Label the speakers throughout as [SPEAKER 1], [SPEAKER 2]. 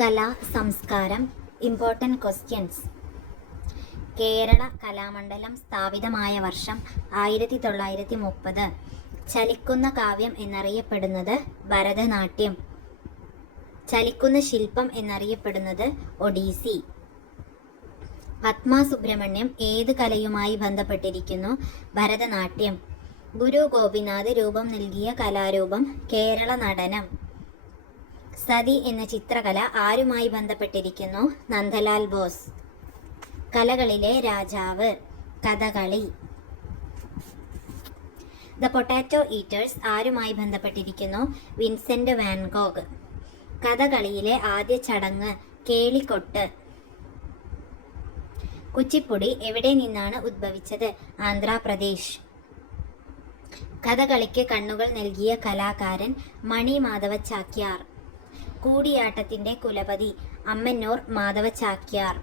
[SPEAKER 1] കല സംസ്കാരം important questions Kerala Kalamandalam സ്ഥാപിതമായ വർഷം ആയിരത്തി തൊള്ളായിരത്തി മുപ്പത് ചലിക്കുന്ന കാവ്യം എന്നറിയപ്പെടുന്നത് ഭരതനാട്യം. ചലിക്കുന്ന ശില്പം എന്നറിയപ്പെടുന്നത് ഒഡീസി. പത്മ സുബ്രഹ്മണ്യം ഏത് കലയുമായി ബന്ധപ്പെട്ടിരിക്കുന്നു? ഭരതനാട്യം. ഗുരു ഗോപിനാഥ് രൂപം നൽകിയ കലാരൂപം കേരള നടനം. സതി എന്ന ചിത്രകല ആരുമായി ബന്ധപ്പെട്ടിരിക്കുന്നു? നന്ദലാൽ ബോസ്. കലകളിലെ രാജാവ്. കഥകളി. ദ പൊട്ടാറ്റോ ഈറ്റേഴ്സ് ആരുമായി ബന്ധപ്പെട്ടിരിക്കുന്നു? വിൻസെന്റ് വാൻഗോഗ് കഥകളിയിലെ ആദ്യ ചടങ്ങ് കേളിക്കൊട്ട്. കുച്ചിപ്പുടി എവിടെ നിന്നാണ് ഉദ്ഭവിച്ചത് ആന്ധ്രാപ്രദേശ്. കഥകളിക്ക് കണ്ണുകൾ നൽകിയ കലാകാരൻ മണി മാധവ ചാക്യാർ കൂടിയാട്ടത്തിന്റെ കുലപതി അമ്മന്നൂർ മാധവ ചാക്യാർ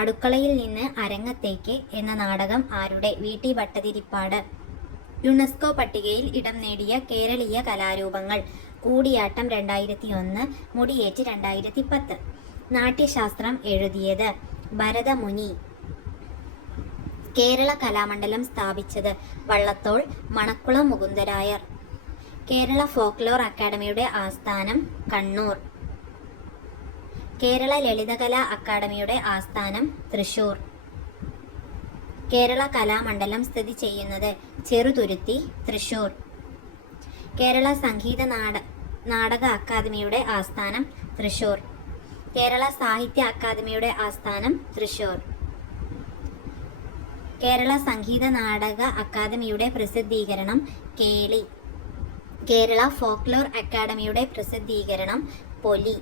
[SPEAKER 1] അടുക്കളയിൽ നിന്ന് അരങ്ങത്തേക്ക് എന്ന നാടകം ആരുടെ വീട്ടി ഭട്ടതിരിപ്പാട് യുനെസ്കോ പട്ടികയിൽ ഇടം നേടിയ കേരളീയ കലാരൂപങ്ങൾ കൂടിയാട്ടം രണ്ടായിരത്തി ഒന്ന് മുടിയേറ്റ് രണ്ടായിരത്തി പത്ത് നാട്യശാസ്ത്രം എഴുതിയത് ഭരതമുനി. കേരള കലാമണ്ഡലം സ്ഥാപിച്ചത് വള്ളത്തോൾ മണക്കുളം മുകുന്ദരായർ. കേരള ഫോക്ലോർ അക്കാദമിയുടെ ആസ്ഥാനം കണ്ണൂർ. കേരള ലളിതകലാ അക്കാദമിയുടെ ആസ്ഥാനം തൃശൂർ. കേരള കലാമണ്ഡലം സ്ഥിതി ചെയ്യുന്നത് ചെറുതുരുത്തി തൃശൂർ. കേരള സംഗീത നാട നാടക അക്കാദമിയുടെ ആസ്ഥാനം തൃശൂർ. കേരള സാഹിത്യ അക്കാദമിയുടെ ആസ്ഥാനം തൃശൂർ. കേരള സംഗീത നാടക അക്കാദമിയുടെ പ്രസിദ്ധീകരണം കേളി. കേരള ഫോക്ലോർ അക്കാദമിയുടെ പ്രസിദ്ധീകരണം പൊലി.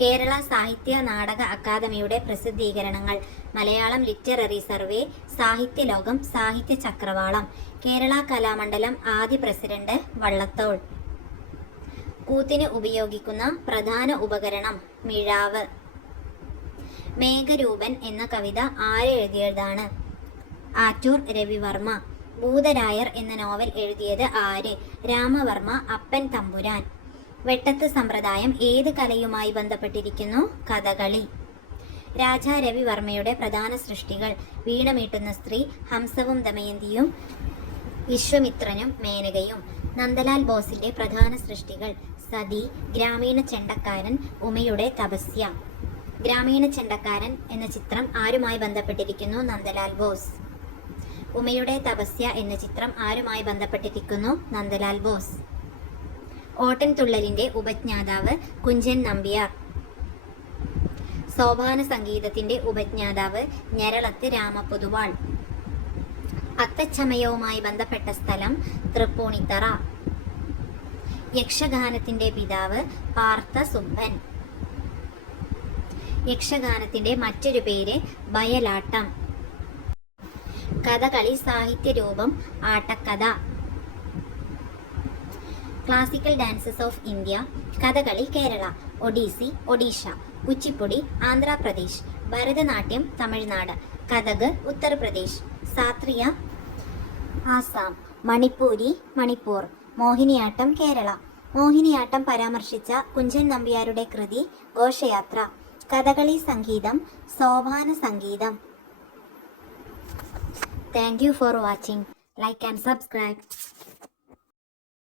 [SPEAKER 1] കേരള സാഹിത്യ നാടക അക്കാദമിയുടെ പ്രസിദ്ധീകരണങ്ങൾ. മലയാളം ലിറ്റററി സർവേ സാഹിത്യലോകം സാഹിത്യ ചക്രവാളം. കേരള കലാമണ്ഡലം ആദ്യ പ്രസിഡന്റ് വള്ളത്തോൾ. കൂത്തിന് ഉപയോഗിക്കുന്ന പ്രധാന ഉപകരണം മിഴാവ്. മേഘരൂപൻ എന്ന കവിത ആരെഴുതിയതാണ്? ആറ്റൂർ രവിവർമ്മ. ഭൂതരായർ എന്ന നോവൽ എഴുതിയത് ആര്? രാമവർമ്മ അപ്പൻ തമ്പുരാൻ. വെട്ടത്ത് സമ്പ്രദായം ഏത് കലയുമായി ബന്ധപ്പെട്ടിരിക്കുന്നു? കഥകളി. രാജാ രവിവർമ്മയുടെ പ്രധാന സൃഷ്ടികൾ. വീണമീട്ടുന്ന സ്ത്രീ ഹംസവും ദമയന്തിയും വിശ്വമിത്രനും മേനകയും. നന്ദലാൽ ബോസിന്റെ പ്രധാന സൃഷ്ടികൾ. സതി ഗ്രാമീണ ചെണ്ടക്കാരൻ ഉമയുടെ തപസ്യ. ഗ്രാമീണ ചെണ്ടക്കാരൻ എന്ന ചിത്രം ആരുമായി ബന്ധപ്പെട്ടിരിക്കുന്നു? നന്ദലാൽ ബോസ്. ഉമയുടെ തപസ്യ എന്ന ചിത്രം ആരുമായി ബന്ധപ്പെട്ടിരിക്കുന്നു? നന്ദലാൽ ബോസ്. ഓട്ടൻ തുള്ളലിന്റെ ഉപജ്ഞാതാവ് കുഞ്ചൻ നമ്പ്യാർ. സോപാന സംഗീതത്തിന്റെ ഉപജ്ഞാതാവ് ഞരളത്ത് രാമപൊതുവാൾ. അത്തച്ചമയവുമായി ബന്ധപ്പെട്ട സ്ഥലം തൃപ്പൂണിത്തറ. യക്ഷഗാനത്തിന്റെ പിതാവ് പാർത്ഥ സുബ്ബൻ യക്ഷഗാനത്തിന്റെ മറ്റൊരു പേര് ബയലാട്ടം കഥകളി സാഹിത്യ രൂപം ആട്ടക്കഥ. Classical dances of India Kathakali Kerala. Odissi Odisha. Kuchipudi Andhra Pradesh. Bharatanatyam Tamil Nadu. Kathak Uttar Pradesh. Sattriya Assam. Manipuri Manipur. Mohiniyattam Kerala. Mohiniyattam പരാമർശിച്ച കുഞ്ചൻ നമ്പ്യാരുടെ കൃതി ഘോഷയാത്ര. കഥകളി സംഗീതം സോപാന സംഗീതം thank you for watching like and subscribe